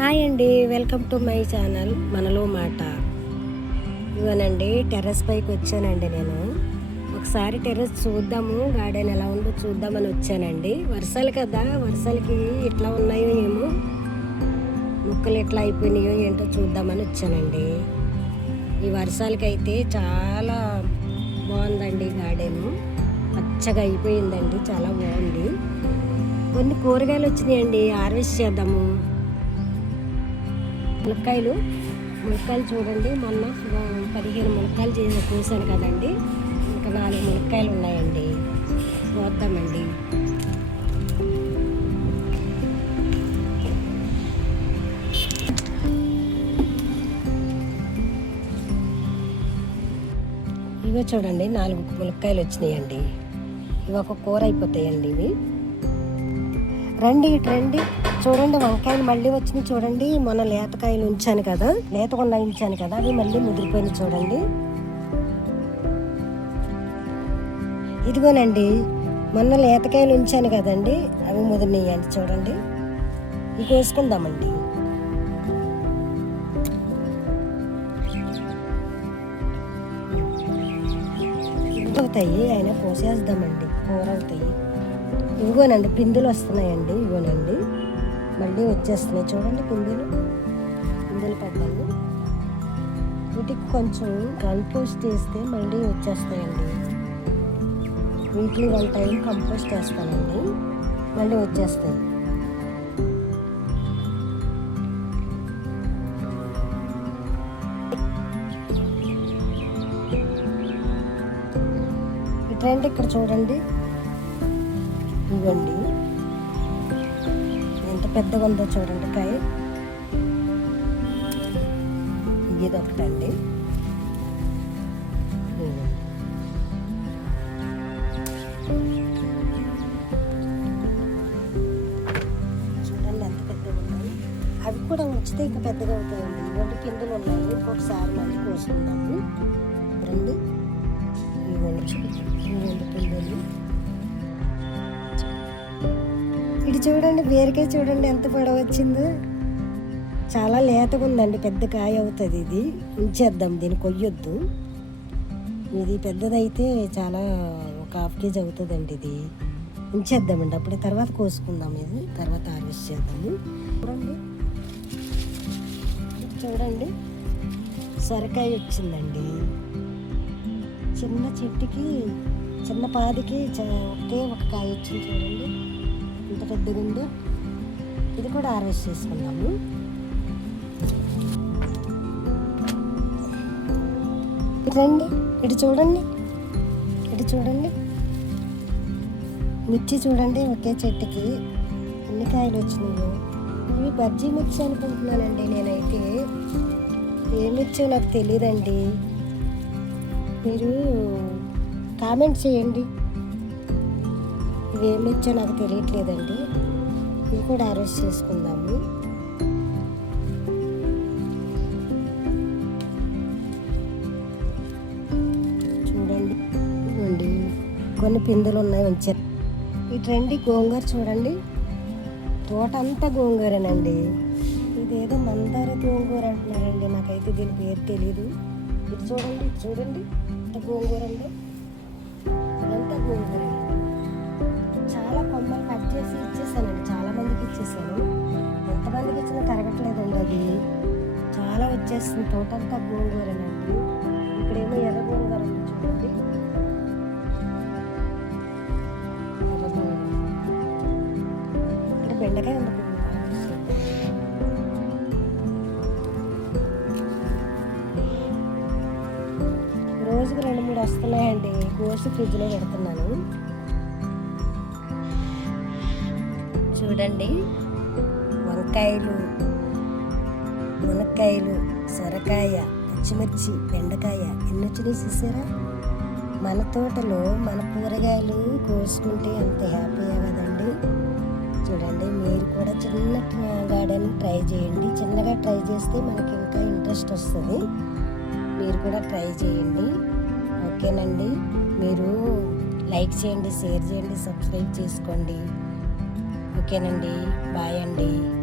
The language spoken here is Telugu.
హాయ్ అండి వెల్కమ్ టు మై ఛానల్ మనలో మాట. ఇవనండి టెర్రస్ పైకి వచ్చానండి నేను. ఒకసారి టెర్రస్ చూద్దాము గార్డెన్ ఎలా ఉందో చూద్దామని వచ్చానండి. వర్షాలు కదా వర్షాలకి ఎట్లా ఉన్నాయో ఏమో ముక్కలు ఎట్లా అయిపోయినాయో ఏంటో చూద్దామని వచ్చానండి. ఈ వర్షాలకైతే చాలా బాగుందండి గార్డెను. పచ్చగా అయిపోయిందండి చాలా బాగుంది. కొన్ని కూరగాయలు వచ్చినాయండి హార్వెస్ట్ చేద్దాము. ములక్కాయలు. ములక్కాయలు చూడండి మొన్న పదిహేను ములక్కాయలు చేసి కోసాను కదండి. ఇంకా నాలుగు ములక్కాయలు ఉన్నాయండి. చూద్దామండి. ఇవే చూడండి నాలుగు ములక్కాయలు వచ్చినాయండి. ఇవి ఒక కూర అయిపోతాయండి ఇవి. రండి ఇటు రండి. చూడండి వంకాయలు మళ్ళీ వచ్చినాయి చూడండి. మొన్న లేతకాయలు ఉంచాను కదా. లేతకుండా ఉంచాను కదా అవి మళ్ళీ ముదిరిపోయినాయి చూడండి. ఇదిగోనండి మొన్న లేతకాయలు ఉంచాను కదండి. అవి ముదిరినాయండి చూడండి. ఇవి కోసుకుందామండి. అవుతాయి అయినా కోసేద్దామండి. కూర అవుతాయి. ఇదిగోనండి పిందులు వస్తున్నాయండి ఇదిగోనండి మళ్ళీ వచ్చేస్తున్నాయి. చూడండి పిందులు. పిందులు పడ్డాయి. వీటికి కొంచెం కంపోస్ట్ చేస్తే మళ్ళీ వచ్చేస్తాయండి వీక్లీ వన్ టైం కంపోస్ట్ చేస్తానండి. మళ్ళీ వచ్చేస్తాయి. ఇట్రండి ఇక్కడ చూడండి. ఇవ్వండి. ఎంత పెద్దగా ఉందో చూడండి కాయ. ఇది ఒకటండి చూడండి ఎంత పెద్దగా ఉన్నాయి అవి కూడా ఉంచితే ఇంకా పెద్దగా అవుతాయండి ఇటువంటి కిందలు ఉన్నాయి. ఇంకొకసారి మళ్ళీ కోసుకుందాము. రండి. ఇవ్వండి. ఇవ్వండి కిందలు ఇది చూడండి బీరకాయ చూడండి ఎంత పొడవు వచ్చిందో చాలా లేతగా ఉందండి పెద్ద కాయ అవుతుంది ఇది. ఉంచేద్దాం దీన్ని కొయ్యొద్దు. ఇది పెద్దదైతే చాలా ఒక హాఫ్ కేజీ అవుతుందండి ఇది. ఉంచేద్దామండి అప్పుడు తర్వాత కోసుకుందాం ఇది తర్వాత హార్వెస్ట్ చేద్దాము. చూడండి. చూడండి. సొరకాయ వచ్చిందండి. చిన్న చెట్టుకి చిన్న పాదికి చ- ఒకే ఒక కాయ వచ్చింది చూడండి. పెద్దగా ఉందో ఇది కూడా హార్వెస్ట్ చేసుకుందాము. రండి ఇటు చూడండి ఇటు చూడండి. మిర్చి చూడండి ఒకే చెట్టుకి ఎన్ని కాయలు వచ్చినాయో. ఇవి బజ్జీ మిర్చి అనుకుంటున్నానండి నేనైతే. ఏ మిర్చి నాకు తెలియదండి మీరు కామెంట్ చేయండి. ఇవేమి ఇచ్చో నాకు తెలియట్లేదండి. ఇవి కూడా అరెస్ట్ చేసుకుందాము. చూడండి. కొన్ని పిందులు ఉన్నాయి ఉంచారు. ఇటువంటి గోంగూర చూడండి. తోట అంతా గోంగూరేనండి. ఇదేదో మందార గోంగూర అంటున్నారండి. నాకైతే దీని పేరు తెలియదు ఇది చూడండి చూడండి. ఇంత గోంగూర అండి చాలా వచ్చేస్తుంది తోటంతా గోంగూరేనండి ఇక్కడేమో ఎర్ర గోంగూర చూడండి. ఎర్ర గోంగూర. ఇక్కడ బెండకాయ ఉంది రోజుకి రెండు మూడు వస్తున్నాయండి. కోసి ఫ్రిడ్జ్లో పెడుతున్నాను. చూడండి. వంకాయలు. మునక్కాయలు. సొరకాయ పచ్చిమిర్చి బెండకాయ ఎన్ని వచ్చినాయి చూసారా? మన తోటలో మన కూరగాయలు కోసుకుంటే ఎంత హ్యాపీ కదండి చూడండి మీరు కూడా చిన్న గార్డెన్ ట్రై చేయండి. చిన్నగా ట్రై చేస్తే మనకి ఇంకా ఇంట్రెస్ట్ వస్తుంది. మీరు కూడా ట్రై చేయండి. ఓకేనండి. మీరు లైక్ చేయండి షేర్ చేయండి సబ్స్క్రైబ్ చేసుకోండి. ఓకేనండి. బాయ్ అండి.